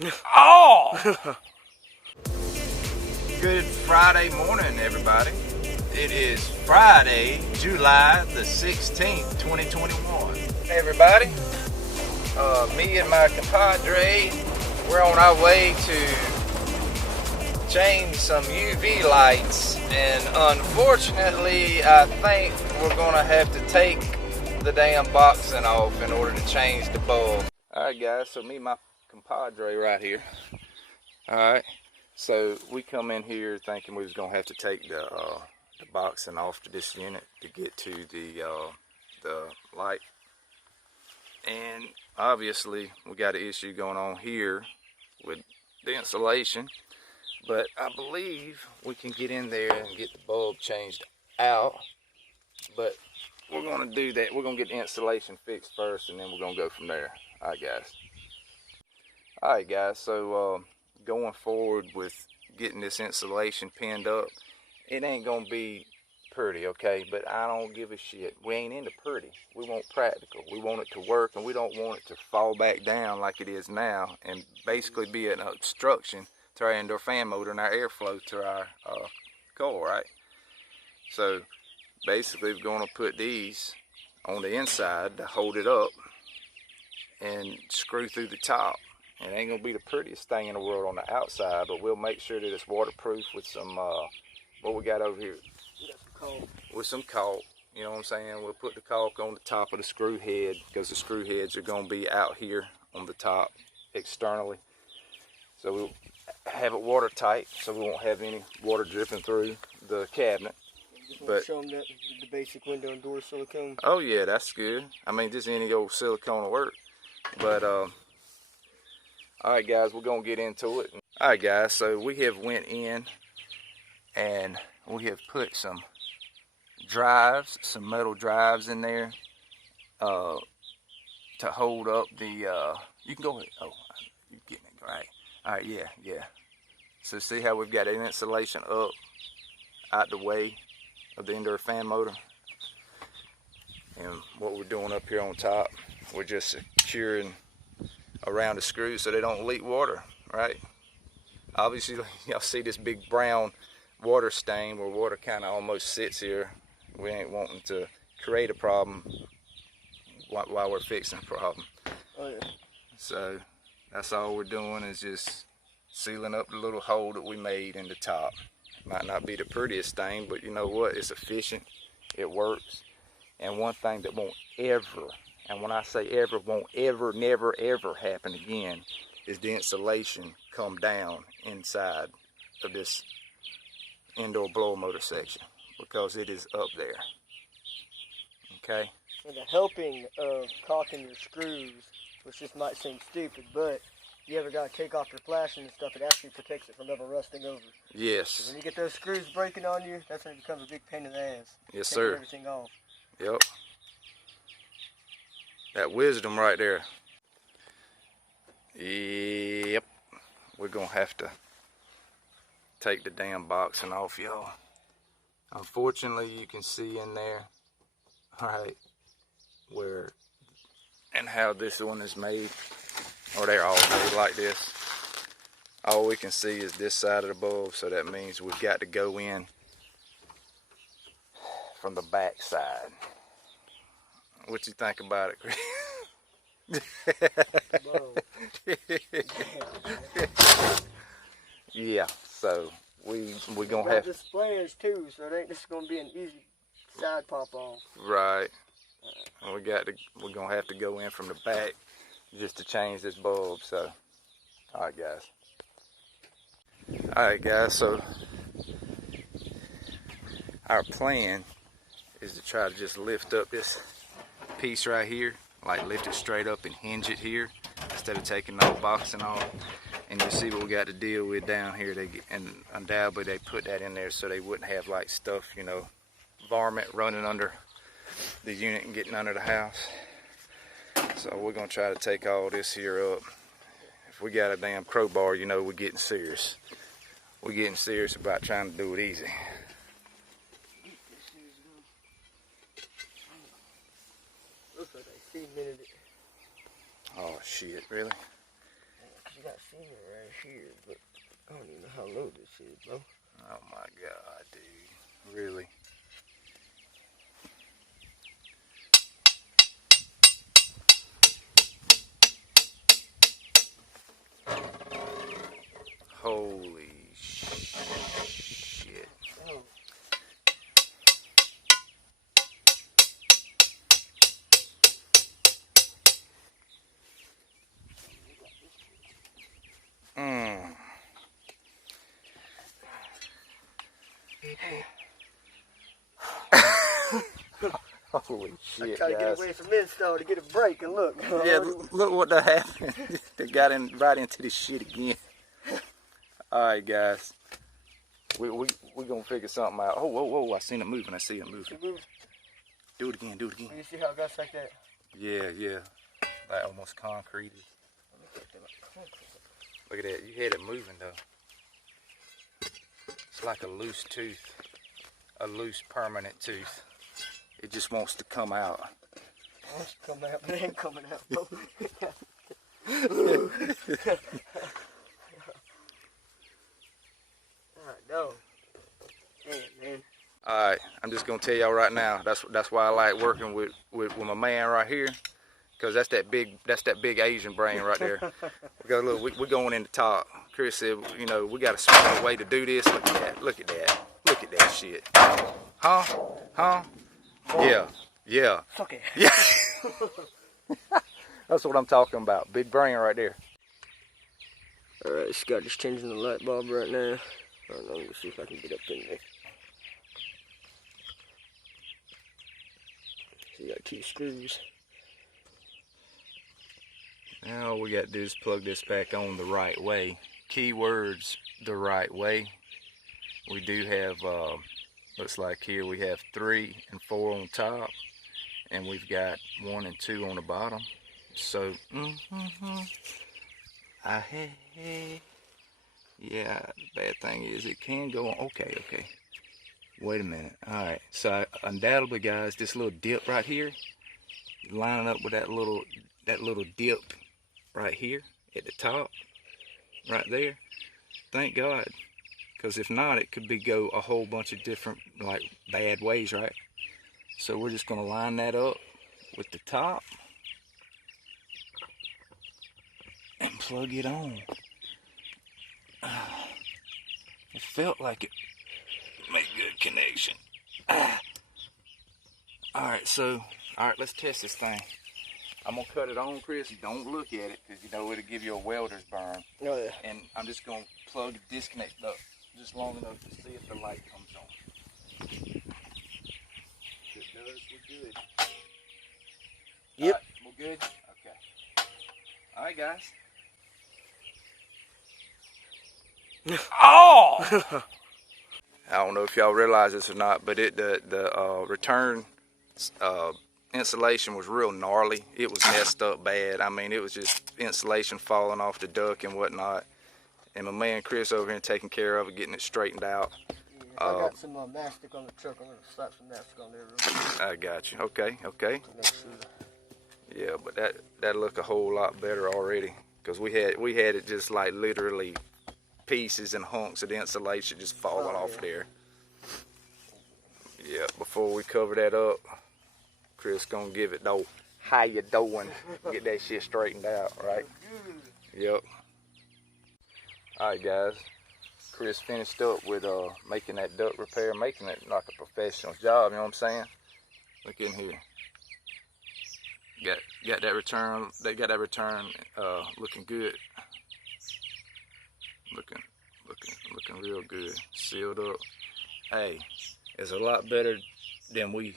Oh! Good Friday morning, everybody. It is Friday, July the 16th, 2021. Hey, everybody. Me and my compadre, we're on our way to change some UV lights, and unfortunately, I think we're gonna have to take the damn boxing off in order to change the bulb. Alright guys, so me and my compadre right here. Alright, so we come in here thinking we was gonna have to take the boxing off to this unit to get to the light, and obviously we got an issue going on here with the insulation, but I believe we can get in there and get the bulb changed out. But we're going to do that. We're going to get the insulation fixed first, and then we're going to go from there. Alright guys, so going forward with getting this insulation pinned up, it ain't going to be pretty, okay? But I don't give a shit. We ain't into pretty. We want practical. We want it to work, and we don't want it to fall back down like it is now and basically be an obstruction to our indoor fan motor and our airflow to our car, right? So basically we're going to put these on the inside to hold it up and screw through the top. It ain't going to be the prettiest thing in the world on the outside, but we'll make sure that it's waterproof with some, what we got over here? We got some caulk. With some caulk, you know what I'm saying? We'll put the caulk on the top of the screw head, because the screw heads are going to be out here on the top externally. So we'll have it watertight, so we won't have any water dripping through the cabinet. But show them that the basic window and door silicone. Oh yeah, that's good. I mean, just any old silicone will work. But alright guys, we're gonna get into it. Alright guys, so we have went in and we have put some drives, some metal drives in there to hold up the you can go ahead. Oh, you're getting it right. Alright, yeah. So see how we've got an insulation up out the way of the indoor fan motor, and what we're doing up here on top, we're just securing around the screws so they don't leak water, right? Obviously y'all see this big brown water stain where water kind of almost sits here. We ain't wanting to create a problem while we're fixing a problem. Oh yeah. So that's all we're doing, is just sealing up the little hole that we made in the top. Might not be the prettiest thing, but you know what? It's efficient. It works. And one thing that won't ever, and when I say ever, won't ever, never, ever happen again, is the insulation come down inside of this indoor blower motor section, because it is up there. Okay? And the helping of caulking your screws, which just might seem stupid, but you ever got to take off your flashing and stuff, it actually protects it from ever rusting over. Yes. When you get those screws breaking on you, that's when it becomes a big pain in the ass. Yes, taking sir. Everything off. Yep. That wisdom right there. Yep. We're going to have to take the damn boxing off, y'all. Unfortunately, you can see in there, alright, where and how this one is made. Or they're all made like this. All we can see is this side of the bulb, so that means we've got to go in from the back side. What you think about it, Chris? Yeah, so we're gonna have displayers too, so it ain't just gonna be an easy side pop off. Right. And we're gonna have to go in from the back just to change this bulb. So alright guys, so our plan is to try to just lift up this piece right here, like lift it straight up and hinge it here instead of taking the whole boxing off. And you see what we got to deal with down here. And undoubtedly they put that in there so they wouldn't have like stuff, you know, varmint running under the unit and getting under the house. So we're gonna try to take all this here up. If we got a damn crowbar, you know we're getting serious. We're getting serious about trying to do it easy. Looks like they cemented it. Oh shit, really? You got cement right here, but I don't even know how low this is, bro. Oh my God, dude. Really? Holy shit. Oh. Holy shit, I try to guys. get away from this though to get a break and look. Yeah, look what that happened. They got in right into this shit again. Alright, guys. We gonna figure something out. Oh, whoa, I seen it moving. I see it moving. Do it again, do it again. You see how it goes like that? Yeah. Like almost concrete. Look at that. You had it moving though. It's like a loose tooth. A loose permanent tooth. It just wants to come out. It wants to come out, but it ain't coming out, bro. No. Damn, man. Alright, I'm just gonna tell y'all right now. That's why I like working with my man right here. Cause that's that big Asian brain right there. We got a little we're going in the top. Chris said, you know, we got a smart way to do this. Look at that. Look at that shit. Huh? Yeah. Fuck it. Yeah. That's what I'm talking about. Big brain right there. Alright, Scott just changing the light bulb right now. I don't know, let me see if I can get up in there. So you got 2 screws. Now all we got to do is plug this back on the right way. Keywords, the right way. We do have, looks like here we have 3 and 4 on top. And we've got 1 and 2 on the bottom. So, yeah, the bad thing is it can go on. Okay. Wait a minute. Alright, so undoubtedly, guys, this little dip right here, lining up with that little dip right here at the top, right there. Thank God, because if not, it could go a whole bunch of different, like, bad ways, right? So we're just going to line that up with the top and plug it on. It felt like it made good connection. Alright, let's test this thing. I'm going to cut it on, Chris. Don't look at it, because you know it'll give you a welder's burn. Oh, yeah. And I'm just going to plug the disconnect up just long enough to see if the light comes on. If it does, we're good. Yep. Right, we're good? Okay. Alright, guys. Oh! I don't know if y'all realize this or not, but the return insulation was real gnarly. It was messed up bad. I mean, it was just insulation falling off the duct and whatnot. And my man Chris over here taking care of it, getting it straightened out. Yeah, I got some mastic on the truck. I'm gonna slap some mastic on there real quick. I got you. Okay. Yeah, but that look a whole lot better already, because we had it just like literally pieces and hunks of the insulation just falling off there. Yeah, before we cover that up, Chris gonna give it though. How you doing? Get that shit straightened out, right? Yep. Alright, guys. Chris finished up with making that duct repair, making it like a professional job, you know what I'm saying? Look in here. Got that return. They got that return looking good. Looking real good. Sealed up. Hey, it's a lot better than we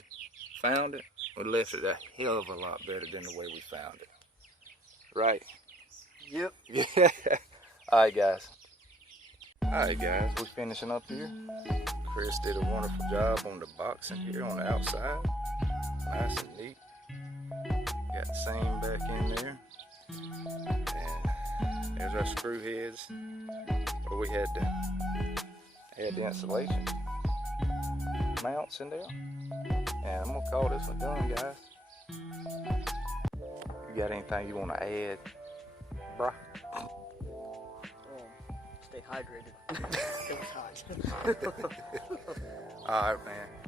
found it. We left it a hell of a lot better than the way we found it. Right? Yep. Yeah. Alright, guys. We're finishing up here. Chris did a wonderful job on the boxing here on the outside. Nice and neat. Got the same back in there. And there's our screw heads where we had the insulation mounts in there. And I'm gonna call this one done, guys. You got anything you want to add, bruh? stay hydrated. It was hot. All right, man.